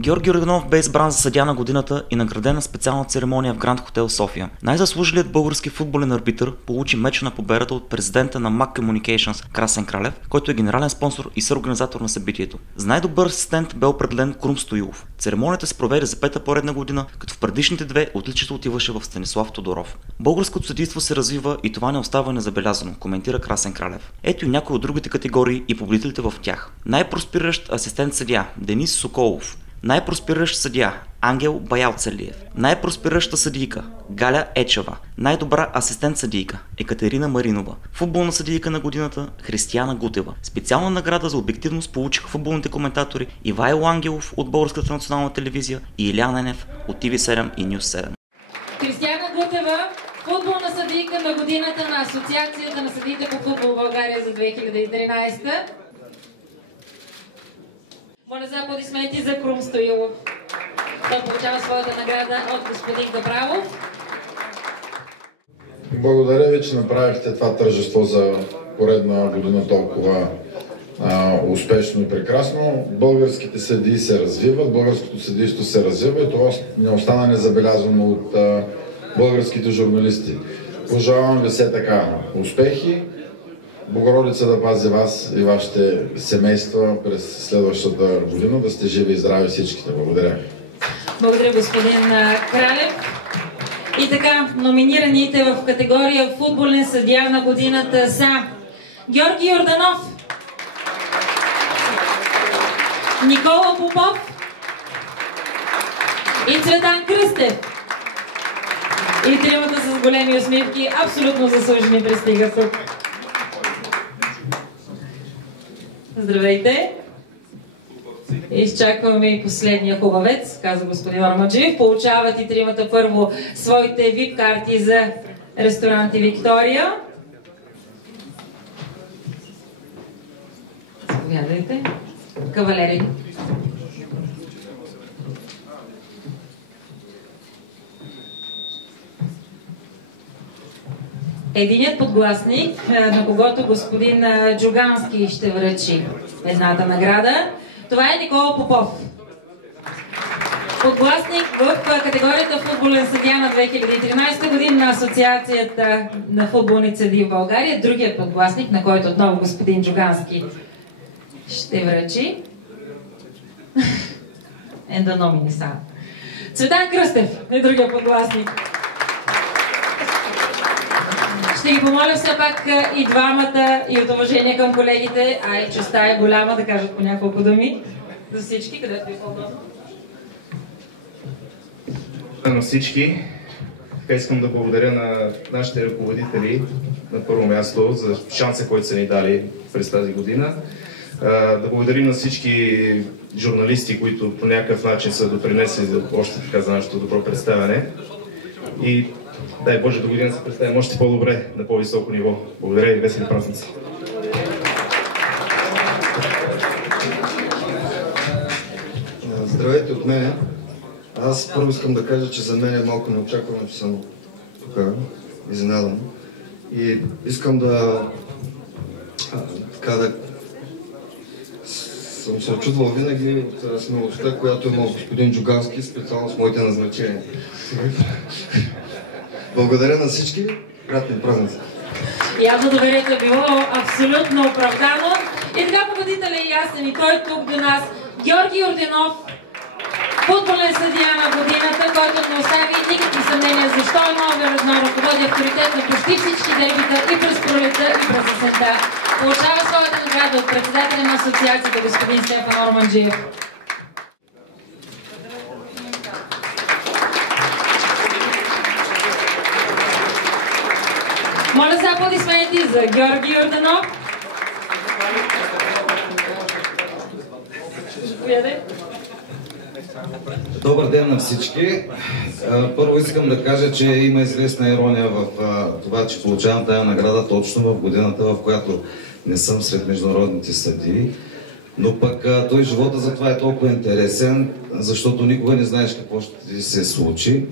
Георги Йорданов бе избран за съдия на годината и награден на специална церемония в Гранд Хотел София. Най-заслужилият български футболен арбитър получи меча на победата от президента на Mac Communications Красен Кралев, който е генерален спонсор и съорганизатор на събитието. За най-добър асистент бе определен Крум Стоилов. Церемонията се проведе за пета поредна година, като в предишните две отличието отиваше в Станислав Тодоров. Българското съдийство се развива и това не остава незабелязано, коментира Красен Кралев. Ето и някои от другите категории и победителите в тях. Най-проспиращ асистент съдия Денис Соколов. Най-проспиращ съдия Ангел Баялцелиев. Най-проспираща съдийка Галя Ечева. Най-добра асистент съдийка Екатерина Маринова. Футболна съдийка на годината Християна Гутева. Специална награда за обективност получиха футболните коментатори Ивайло Ангелов от Българската национална телевизия и Илян Енев от TV7 и News 7. Християна Гутева, футболна съдийка на годината на Асоциацията на съдиите по футбол в България за 2013. Моля за аплодисменти за Крум Стоилов. Той получава своята награда от господин Габралов. Благодаря ви, че направихте това тържество за поредна година толкова успешно и прекрасно. Българските съдии се развиват, българското съдийство се развива и това не остана незабелязано от българските журналисти. Пожелавам ви все така успехи. Богородица да пази вас и вашите семейства през следващата година, да сте живи и здрави всичките. Благодаря. Благодаря, господин Кралев. И така, номинираните в категория футболен съдия на годината са Георги Йорданов, Никола Попов и Цветан Кръстев. И тримата с големи усмивки, абсолютно заслужени, пристигат тук. Здравейте! Изчакваме и последния хубавец, каза господин Ормаджиев. Получават и тримата първо своите VIP карти за ресторанти Виктория. Заповядайте. Кавалери. Единият подгласник, на когото господин Джугански ще връчи едната награда, това е Никола Попов. Подгласник в категорията футболен съдия на 2013 година на Асоциацията на футболни съдии в България. Другият подгласник, на който отново господин Джугански ще връчи. Енда номини са. Цветан Кръстев е другия подгласник. Ще ги помоля все пак и двамата и от уважение към колегите, а и честта е голяма да кажат по няколко думи за всички, където е по-удобно. На всички. Искам да благодаря на нашите ръководители на първо място за шанса, който са ни дали през тази година. Да благодарим на всички журналисти, които по някакъв начин са допринесли още така за нашето добро представяне. И дай Боже до година се представим още по-добре на по-високо ниво. Благодаря и весели празници! Здравейте от мене. Аз първо искам да кажа, че за мен е малко неочаквано, че съм тук изненадан. И искам да съм се очудвал винаги от смелостта, която имал господин Джугански, специално с моите назначения. Благодаря на всички. Приятни празници! Явно доверието е било абсолютно оправдано. И така победителя е ясен и той тук до нас. Георги Йорданов, футболен съдия на годината, който не остави никакви съмнения защо е новия едно ръководи авторитет на почти всички дербита и през пролетта и през есента. Получава своята награда от председателя на асоциацията господин Стефан Орманджиев. Моля за аплодисменти за Георги Йорданов. Добър ден на всички. Първо искам да кажа, че има известна ирония в това, че получавам тази награда точно в годината, в която не съм сред международните съдии. Но пък той живота за това е толкова интересен, защото никога не знаеш какво ще се случи.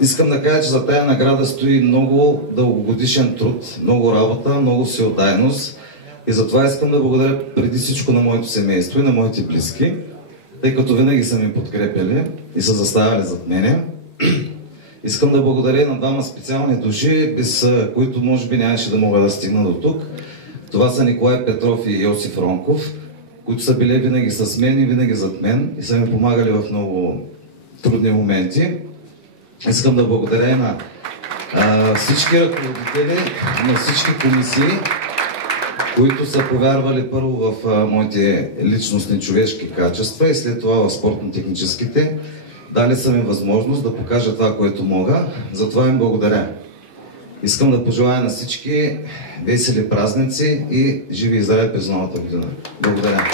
Искам да кажа, че за тая награда стои много дългогодишен труд, много работа, много всеотдайност и затова искам да благодаря преди всичко на моето семейство и на моите близки. тъй като винаги са ми подкрепили и са заставали зад мене. Искам да благодаря на двама специални души, без които може би нямаше да мога да стигна до тук. Това са Николай Петров и Йосиф Ронков, които са били винаги с мен и винаги зад мен и са ми помагали в много трудни моменти. Искам да благодаря и на всички ръководители, на всички комисии, които са повярвали първо в моите личностни човешки качества и след това в спортно-техническите. Дали са ми възможност да покажа това, което мога. Затова им благодаря. Искам да пожелая на всички весели празници и живи и здрави през новата година. Благодаря.